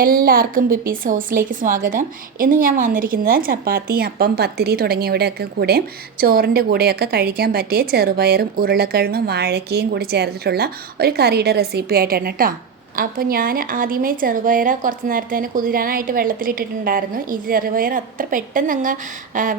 എല്ലാവർക്കും ബിപ്പീസ് ഹൗസിലേക്ക് സ്വാഗതം. ഇന്ന് ഞാൻ വന്നിരിക്കുന്നത് ചപ്പാത്തി, അപ്പം, പത്തിരി തുടങ്ങിയവയുടെയൊക്കെ കൂടെയും ചോറിൻ്റെ കൂടെയൊക്കെ കഴിക്കാൻ പറ്റിയ ചെറുപയറും ഉരുളക്കിഴങ്ങും വാഴയ്ക്കയും കൂടി ചേർത്തിട്ടുള്ള ഒരു കറിയുടെ റെസിപ്പി ആയിട്ടാണ് കേട്ടോ. അപ്പോൾ ഞാൻ ആദ്യമേ ചെറുപയർ കുറച്ച് നേരത്തെ തന്നെ കുതിരാനായിട്ട് വെള്ളത്തിലിട്ടിട്ടുണ്ടായിരുന്നു. ഈ ചെറുപയർ അത്ര പെട്ടെന്ന് അങ്ങ്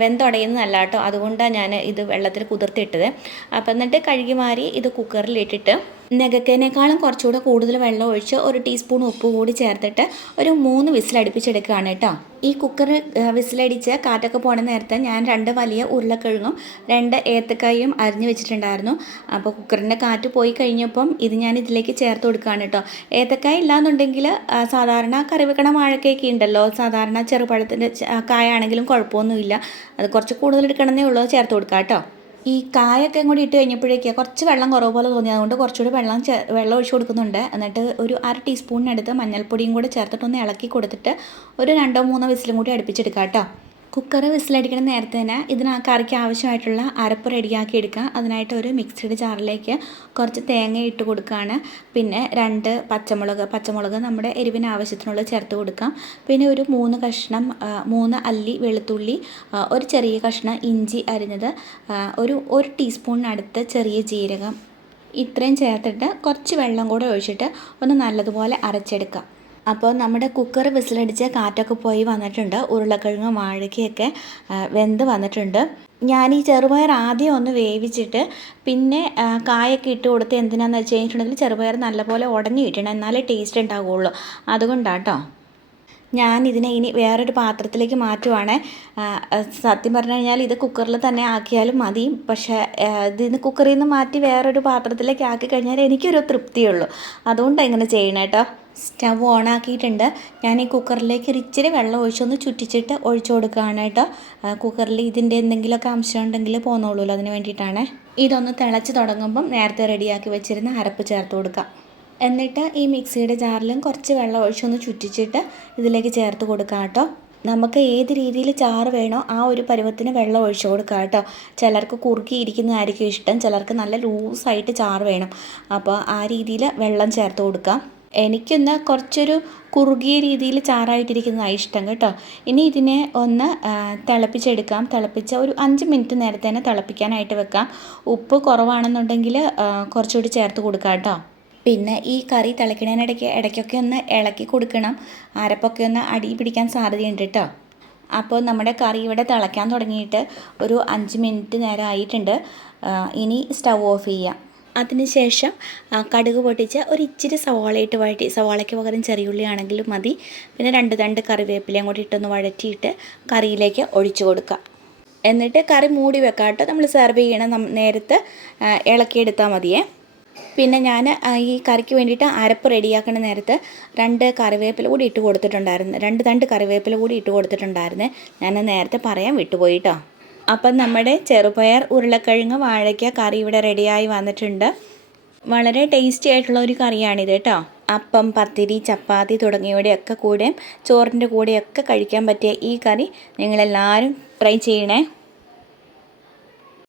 വെന്തുടയുന്നതല്ല കേട്ടോ, അതുകൊണ്ടാണ് ഞാൻ ഇത് വെള്ളത്തിൽ കുതിർത്തിട്ടത്. അപ്പോൾ എന്നിട്ട് കഴുകി മാറി ഇത് കുക്കറിലിട്ടിട്ട് നെകക്കേനേക്കാളും കുറച്ചുകൂടെ കൂടുതൽ വെള്ളം ഒഴിച്ച് ഒരു ടീസ്പൂൺ ഉപ്പ് കൂടി ചേർത്തിട്ട് ഒരു 3 വിസിലടുപ്പിച്ചെടുക്കുകയാണ് കേട്ടോ. ഈ കുക്കർ വിസിലടിച്ച് കാറ്റൊക്കെ പോണ നേരത്തെ ഞാൻ 2 വലിയ ഉരുളക്കിഴങ്ങും 2 ഏത്തക്കായും അരിഞ്ഞ് വെച്ചിട്ടുണ്ടായിരുന്നു. അപ്പോൾ കുക്കറിൻ്റെ കാറ്റ് പോയി കഴിഞ്ഞപ്പം ഇത് ഞാൻ ഇതിലേക്ക് ചേർത്ത് കൊടുക്കുകയാണ് കേട്ടോ. ഏത്തക്കായ ഇല്ലാന്നുണ്ടെങ്കിൽ സാധാരണ കറി വെക്കണ വാഴക്കയൊക്കെ ഉണ്ടല്ലോ, സാധാരണ ചെറുപഴത്തിൻ്റെ കായാണെങ്കിലും കുഴപ്പമൊന്നുമില്ല. അത് കുറച്ച് കൂടുതൽ എടുക്കണമെന്നേ ഉള്ളൂ, ചേർത്ത് കൊടുക്കാം കേട്ടോ. ഈ കായൊക്കെ കൂടി ഇട്ട് കഴിഞ്ഞപ്പോഴേക്കും കുറച്ച് വെള്ളം കുറവ് പോലെ തോന്നി, അതുകൊണ്ട് കുറച്ചുകൂടി വെള്ളം ഒഴിച്ച് കൊടുക്കുന്നുണ്ട്. എന്നിട്ട് ഒരു 1/2 ടീസ്പൂണിനടുത്ത് മഞ്ഞൾപ്പൊടിയും കൂടി ചേർത്തിട്ടൊന്ന് ഇളക്കി കൊടുത്തിട്ട് ഒരു 2-3 വിസിലും കൂടി അടുപ്പിച്ചെടുക്കാം കേട്ടോ. കുക്കർ വിസിലടിക്കണ നേരത്തെ തന്നെ കറിക്ക് ആവശ്യമായിട്ടുള്ള അരപ്പ് റെഡിയാക്കി എടുക്കുക. അതിനായിട്ട് ഒരു മിക്സിയുടെ ജാറിലേക്ക് കുറച്ച് തേങ്ങ ഇട്ട് കൊടുക്കുകയാണ്. പിന്നെ 2 പച്ചമുളക് നമ്മുടെ എരിവിന് ആവശ്യത്തിനുള്ള ചേർത്ത് കൊടുക്കാം. പിന്നെ ഒരു 3 അല്ലി വെളുത്തുള്ളി, ഒരു ചെറിയ കഷ്ണം ഇഞ്ചി അരിഞ്ഞത്, ഒരു ടീസ്പൂണിനടുത്ത് ചെറിയ ജീരകം, ഇത്രയും ചേർത്തിട്ട് കുറച്ച് വെള്ളം കൂടെ ഒഴിച്ചിട്ട് ഒന്ന് നല്ലതുപോലെ അരച്ചെടുക്കാം. അപ്പോൾ നമ്മുടെ കുക്കർ വിസിലടിച്ച് കാറ്റൊക്കെ പോയി വന്നിട്ടുണ്ട്. ഉരുളക്കിഴങ്ങ് വാഴയ്ക്കയൊക്കെ വെന്ത് വന്നിട്ടുണ്ട്. ഞാൻ ഈ ചെറുപയർ ആദ്യം ഒന്ന് വേവിച്ചിട്ട് പിന്നെ കായൊക്കെ ഇട്ട് കൊടുത്ത് എന്തിനാണെന്ന് വെച്ച് കഴിഞ്ഞിട്ടുണ്ടെങ്കിൽ ചെറുപയർ നല്ലപോലെ ഉടഞ്ഞു കിട്ടണം, എന്നാലേ ടേസ്റ്റ് ഉണ്ടാവുകയുള്ളൂ. അതുകൊണ്ടാട്ടോ ഞാനിതിനെ ഇനി വേറൊരു പാത്രത്തിലേക്ക് മാറ്റുവാണ്. സത്യം പറഞ്ഞു കഴിഞ്ഞാൽ ഇത് കുക്കറിൽ തന്നെ ആക്കിയാലും മതി, പക്ഷേ ഇതിന് കുക്കറിൽ നിന്ന് മാറ്റി വേറൊരു പാത്രത്തിലേക്ക് ആക്കി കഴിഞ്ഞാൽ എനിക്കൊരു തൃപ്തിയുള്ളൂ. അതുകൊണ്ടാണ് ഇങ്ങനെ ചെയ്യണം കേട്ടോ. സ്റ്റവ് ഓണാക്കിയിട്ടുണ്ട്. ഞാൻ ഈ കുക്കറിലേക്ക് ഇച്ചിരി വെള്ളം ഒഴിച്ചൊന്ന് ചുറ്റിച്ചിട്ട് ഒഴിച്ചു കൊടുക്കുകയാണ് കേട്ടോ. കുക്കറിൽ ഇതിൻ്റെ എന്തെങ്കിലുമൊക്കെ അംശം ഉണ്ടെങ്കിൽ പോന്നോളൂല്ലോ, അതിന് വേണ്ടിയിട്ടാണ്. ഇതൊന്ന് തിളച്ച് തുടങ്ങുമ്പം നേരത്തെ റെഡിയാക്കി വെച്ചിരുന്ന അരപ്പ് ചേർത്ത് കൊടുക്കാം. എന്നിട്ട് ഈ മിക്സിയുടെ ജാറിലും കുറച്ച് വെള്ളം ഒഴിച്ചൊന്ന് ചുറ്റിച്ചിട്ട് ഇതിലേക്ക് ചേർത്ത് കൊടുക്കാം കേട്ടോ. നമുക്ക് ഏത് രീതിയിൽ ചാറ് വേണോ ആ ഒരു പരുവത്തിന് വെള്ളം ഒഴിച്ചു കൊടുക്കാം കേട്ടോ. ചിലർക്ക് കുറുക്കിയിരിക്കുന്നതായിരിക്കും ഇഷ്ടം, ചിലർക്ക് നല്ല ലൂസായിട്ട് ചാറ് വേണം. അപ്പോൾ ആ രീതിയിൽ വെള്ളം ചേർത്ത് കൊടുക്കാം. എനിക്കൊന്ന് കുറച്ചൊരു കുറുകിയ രീതിയിൽ ചാറായിട്ടിരിക്കുന്നതാണ് ഇഷ്ടം കേട്ടോ. ഇനി ഇതിനെ ഒന്ന് തിളപ്പിച്ചെടുക്കാം. തിളപ്പിച്ച ഒരു 5 മിനിറ്റ് നേരത്തെ തന്നെ തിളപ്പിക്കാനായിട്ട് വെക്കാം. ഉപ്പ് കുറവാണെന്നുണ്ടെങ്കിൽ കുറച്ചുകൂടി ചേർത്ത് കൊടുക്കാം കേട്ടോ. പിന്നെ ഈ കറി ഇടയ്ക്കൊക്കെ ഒന്ന് ഇളക്കി കൊടുക്കണം. അരപ്പൊക്കെ ഒന്ന് അടി പിടിക്കാൻ സാധ്യതയുണ്ട് കേട്ടോ. അപ്പോൾ നമ്മുടെ കറി ഇവിടെ തിളയ്ക്കാൻ തുടങ്ങിയിട്ട് ഒരു 5 മിനിറ്റ് നേരം ആയിട്ടുണ്ട്. ഇനി സ്റ്റവ് ഓഫ് ചെയ്യാം. അതിനുശേഷം കടുക് പൊട്ടിച്ച് ഒരു ഇച്ചിരി സവാള ഇട്ട് വഴറ്റി, സവാളയ്ക്ക് പകരം ചെറിയുള്ളി ആണെങ്കിലും മതി. പിന്നെ 2 തണ്ട് കറിവേപ്പിലയും കൂടി ഇട്ടൊന്ന് വഴറ്റിയിട്ട് കറിയിലേക്ക് ഒഴിച്ചു കൊടുക്കുക. എന്നിട്ട് കറി മൂടി വെക്കാം കേട്ടോ. നമ്മൾ സെർവ് ചെയ്യണം നേരത്തെ ഇളക്കിയെടുത്താൽ മതിയേ. പിന്നെ ഞാൻ ഈ കറിക്ക് വേണ്ടിയിട്ട് അരപ്പ് റെഡിയാക്കുന്ന നേരത്ത് 2 കറിവേപ്പില കൂടി ഇട്ട് കൊടുത്തിട്ടുണ്ടായിരുന്നു. 2 തണ്ട് കറിവേപ്പില കൂടി ഇട്ട് കൊടുത്തിട്ടുണ്ടായിരുന്നു. ഞാൻ നേരത്തെ പറയാൻ വിട്ടുപോയി കേട്ടോ. അപ്പം നമ്മുടെ ചെറുപയർ ഉരുളക്കിഴങ്ങ് വാഴയ്ക്ക കറി ഇവിടെ റെഡിയായി വന്നിട്ടുണ്ട്. വളരെ ടേസ്റ്റി ആയിട്ടുള്ള ഒരു കറിയാണിത് കേട്ടോ. അപ്പം, പത്തിരി, ചപ്പാത്തി തുടങ്ങിയവയുടെയൊക്കെ കൂടെയും ചോറിൻ്റെ കൂടെയൊക്കെ കഴിക്കാൻ പറ്റിയ ഈ കറി നിങ്ങളെല്ലാവരും ട്രൈ ചെയ്യണേ.